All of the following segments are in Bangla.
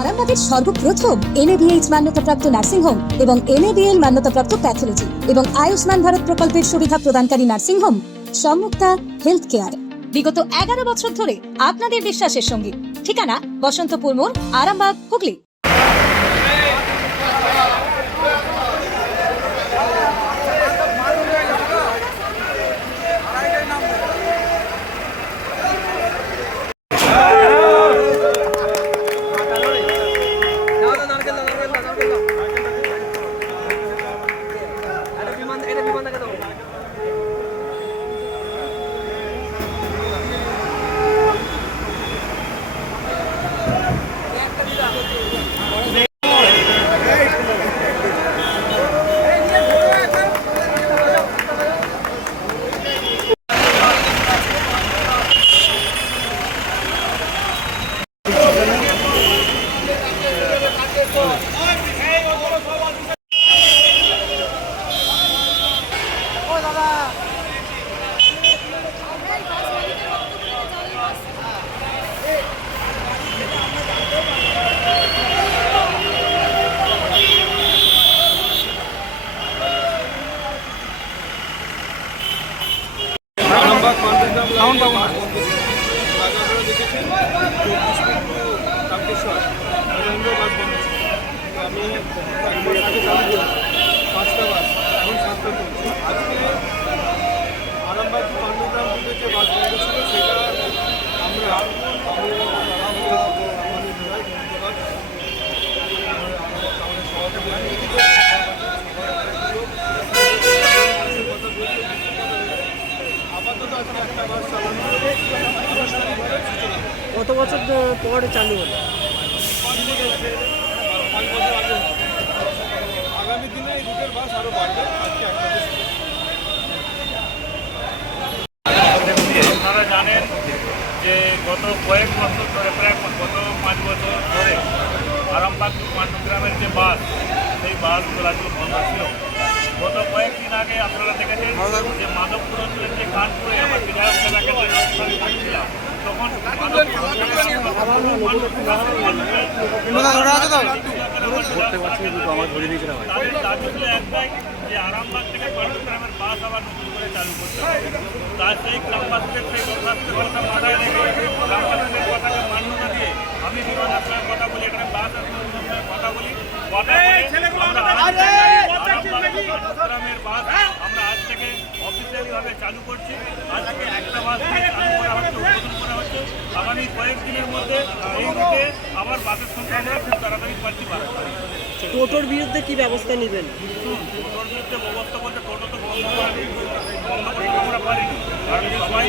আরামবাগের সর্বপ্রথম NABH মান্যতাপ্রাপ্ত নার্সিং হোম এবং NABL মান্যতাপ্রাপ্ত প্যাথোলজি এবং আয়ুষ্মান ভারত প্রকল্পের সুবিধা প্রদানকারী নার্সিং হোম সম্মুক্তা হেলথ কেয়ার বিগত 11 বছর ধরে আপনাদের বিশ্বাসের সঙ্গী। ঠিকানা বসন্তপুর মোড়, আরামবাগ, হুগলি। সাউন্ড পাবো না দেখেছি 24 বাস বন্ধ ছিল। আমি একবার আগে চালু করি 5টা বাস, এখন 7টা চলছে। আজকে আরামবাগ পান্ডুগ্রাম থেকে যে বাস বন্ধ ছিল সেটা আমরা আমাদের কত বছর পরে চালু হলো? 5 বছর আগে। আগামী দিনে এই রুটের বাস আরও বাড়বে। আজকে আপনারা জানেন যে গত কয়েক বছর ধরে, প্রায় গত 5 বছর ধরে আরামবাগ টু পান্ডুগ্রামের যে বাস, সেই বাস চলাচল বন্ধ ছিল। গত কয়েকদিন আগে আপনারা দেখেছেন যে মাধবপুর অঞ্চলের যে কানপুরে আমার বিধায়ক সভা কেন্দ্রে অনুষ্ঠানে থাকছিলাম, তখন একটাই যে আরামবাগ থেকে পান্ডুগ্রামের বাস আবার নতুন করে চালু করতে হবে। তার সেই গ্রামবাসীদের সেই দরখাস্তের কথা মাথায় রেখে গ্রামবাসীদের কথাকে মান্যতা দিয়ে আমি বিমানের সঙ্গে কথা বলি, এখানে বাস কথা বলি, পান্ডুগ্রামের বাস আমরা আজ থেকে অফিসিয়ালিভাবে চালু করছি। আজ থেকে একটা বাস চালু করা হচ্ছে, উদ্বোধন করা হচ্ছে। আগামী কয়েকদিনের মধ্যে এই রুটে আবার বাসের সংখ্যা আমরা খুব তাড়াতাড়ি পাচ্ছি বাড়াতে পারি। টোটোর বিরুদ্ধে কি ব্যবস্থা নেবেন? টোটোর বিরুদ্ধে ব্যবস্থা বলতে টোটো তো বন্ধ করতে আমরা পারিনি, কারণ সবাই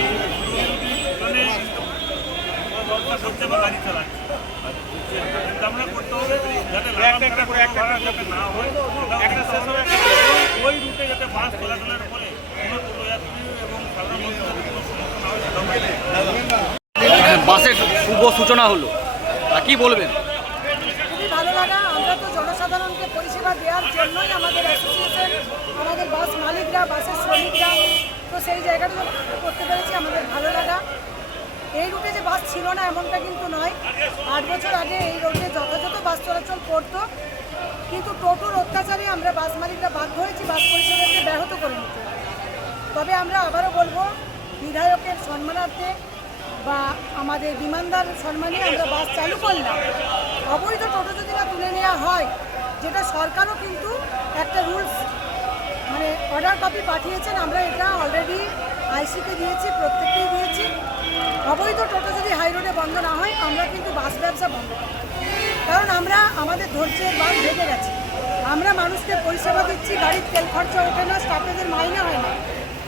ব্যবস্থা করছে বা গাড়ি চালাচ্ছে। আমরা করতে হবে যাতে যাতে না হয়, ওই রুটে যাতে বাস চলাচলের ফলে কোনো টোটোযাত্রী এবং সাধারণ মানুষের কোনো সমস্যা না হয় সেটা। বাসের শুভ সূচনা হলো, কি বলবেন? খুবই ভালো লাগা। আমরা তো জনসাধারণকে পরিষেবা দেওয়ার জন্যই আমাদের অ্যাসোসিয়েশন, আমাদের বাস মালিকরা, বাসের শ্রমিকরা, তো সেই জায়গাটা করতে পেরেছি, আমাদের ভালো লাগা। এই রুটে যে বাস ছিল না এমনটা কিন্তু নয়। 8 বছর আগে এই রুটে যথাযথ বাস চলাচল করতো, কিন্তু টোটোর অত্যাচারে আমরা বাস মালিকরা বাধ্য হয়েছি বাস পরিষেবাকে ব্যাহত করে নিতে। তবে আমরা আবারও বলবো, বিধায়কের সম্মানার্থে বা আমাদের বিমানদার সম্মানে আমরা বাস চালু করলাম। অবৈধ টোটো যদি না তুলে নেওয়া হয়, যেটা সরকারও কিন্তু একটা রুলস মানে অর্ডার কপি পাঠিয়েছেন, আমরা এটা অলরেডি আইসিকে দিয়েছি, প্রত্যেককেই দিয়েছি। অবৈধ টোটো যদি হাই রোডে বন্ধ না হয়, আমরা কিন্তু বাস ব্যবসা বন্ধ করব। কারণ আমরা আমাদের ধৈর্যের বাঁধ ভেঙে গেছে। আমরা মানুষকে পরিষেবা দিচ্ছি, গাড়ির তেল খরচা ওঠে না, স্টাফেদের মাইনে হয় না।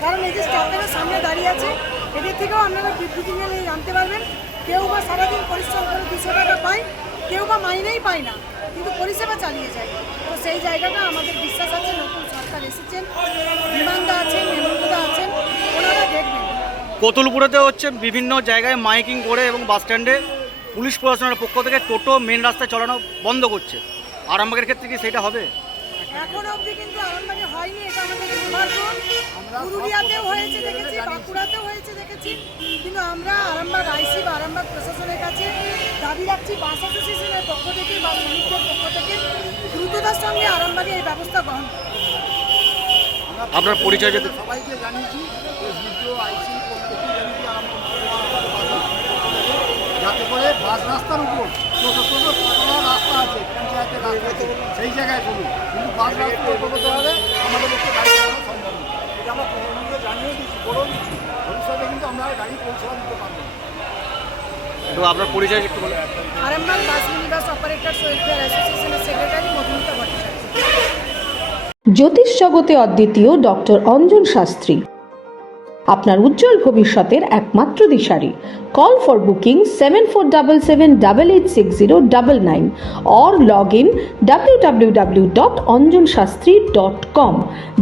কারণ এই যে স্টাফেরা সামনে দাঁড়িয়ে আছে, এদের থেকেও আপনারা বিবৃতি নিয়ে জানতে পারবেন। কেউ বা সারাদিন পরিশ্রম করে 200 টাকা পায়, কেউ বা মাইনেই পায় না, কিন্তু পরিষেবা চালিয়ে যায়। তো সেই জায়গাটা আমাদের বিশ্বাস আছে, নতুন সরকার এসেছেন, বিমানদা আছেন, হেমন্তদা আছেন, ওনারা দেখবেন। কোতুলপুরেতে হচ্ছে বিভিন্ন জায়গায় মাইকিং করে এবং বাস স্ট্যান্ডে পুলিশ প্রশাসনের পক্ষ থেকে টোটো মেন রাস্তায় চালানো বন্ধ করছে। আরামবাগের ক্ষেত্রে কি সেটা হবে? এখনো অবধি কিন্তু আরামবাগে হয়নি, এটা আমাদের দুর্ভাগ্য। পুরুলিয়াতেও হয়েছে দেখেছি, বাঁকুড়াতেও হয়েছে দেখেছি, কিন্তু আমরা আরামবাগ আইসি বা আরামবাগ প্রশাসনের কাছে দাবি রাখছি, বাস অ্যাসোসিয়েশনের পক্ষ থেকে বা শ্রমিকদের পক্ষ থেকে দ্রুততার সঙ্গে আরামবাগে এই ব্যবস্থা গ্রহণ করা। আপনার পরিচয় যদি সবাইকে জানিয়েছি এসডিপিও আইসি প্রত্যেকেই জানিয়েছি যাতে করে বাস রাস্তার উপর ছোটো ছোটো রাস্তা আছে পঞ্চায়েতের রাস্তা আছে সেই জায়গায় করুন, কিন্তু বাস রাস্তার উপর করতে হলে আমাদের পক্ষে গাড়ি চালানো সম্ভব নয়। এটা আমরা প্রশাসনকে জানিয়ে দিচ্ছি, বলেও দিচ্ছি ভবিষ্যতে কিন্তু আমরা গাড়ি পরিষেবা দিতে পারবো না। তো আপনার পরিচয় একটু বলেন। Arambagh bus minibus operators welfare অ্যাসোসিয়েশনের সেক্রেটারি মধুমিতা ভট্টাচার্য। জ্যোতিষ জগতে অদ্বিতীয় ডক্টর অঞ্জন শাস্ত্রী, আপনার উজ্জ্বল ভবিষ্যতের একমাত্র দিশারি। Call for booking 7477886099 or log in www.anjanshastri.com।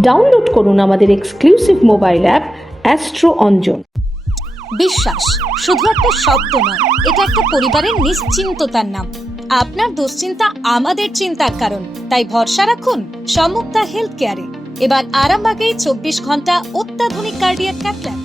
Download করুন আমাদের exclusive mobile app Astro Anjan. বিশ্বাস শুধু একটা শব্দ নয়, এটা একটা পরিবারের নিশ্চিন্ততার নাম। আপনার দুশ্চিন্তা আমাদের চিন্তার কারণ, তাই ভরসা রাখুন সম্মুক্তা হেলথ কেয়ারে। এবার আরামবাগে 24 ঘন্টা অত্যাধুনিক কার্ডিয়াক ক্যাথল্যাব।